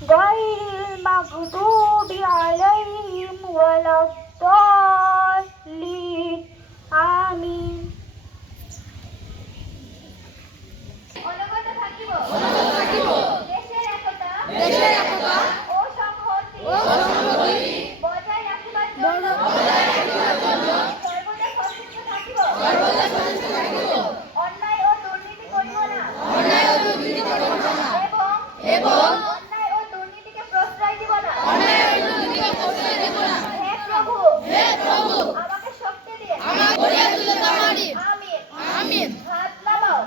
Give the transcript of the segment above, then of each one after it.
غير المغضوب عليهم ولا الضالين آمين দেশের একতা ও সংহতি বজায় রাখিবার জন্য সর্বদা সচেষ্ট থাকিব অন্যায় ও দুর্নীতি করিব না এবং অন্যায় ও দুর্নীতিকে প্রশ্রয় দিব না হে প্রভু আমাকে শক্তি দিয়ে আমিন হাত নামাও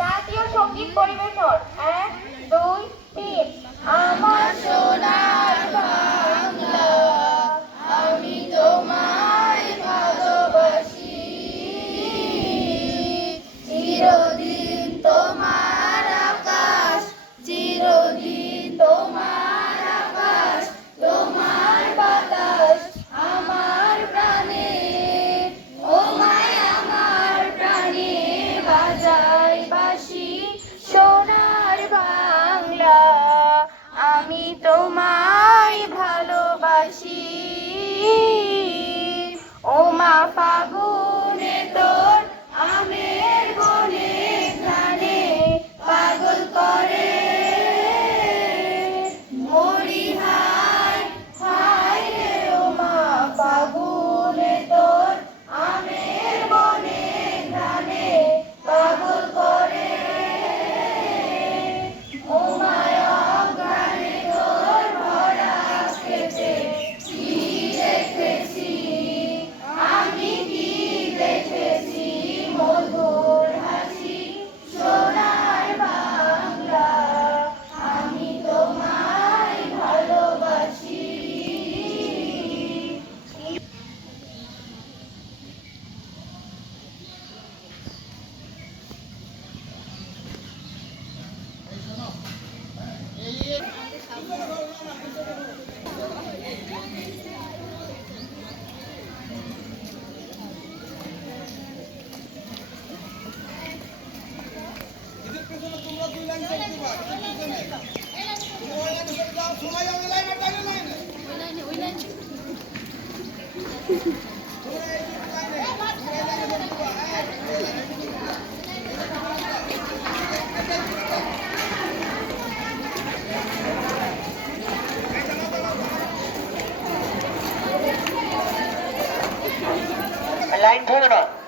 জাতীয় সঙ্গীত পরিবেশন 1 2 3 আমার সোনার বাংলা আমি তোমায় ভালোবাসি চিরদিন তোমার আকাশ চিরদিন তোমার আকাশ তোমার বাতাস আমার প্রাণে ও মায় আমার প্রাণে বাজাই বাঁশি সোনার বাংলা আমি তোমায় ভালোবাসি ও মা ফাগুনে তোর আমের বনে ঘ্রাণে পাগল করে মরি হায় হায় রে ও মা ফাগুনে তোর আমের বনে ঘ্রাণে পাগল করে ও মায়া গানে তোর ভরা খেতে কি দেখেছি আমি কি দেখেছি মধুর হাসি সোনার বাংলা আমি তোমায় ভালোবাসি লাইন ধরে না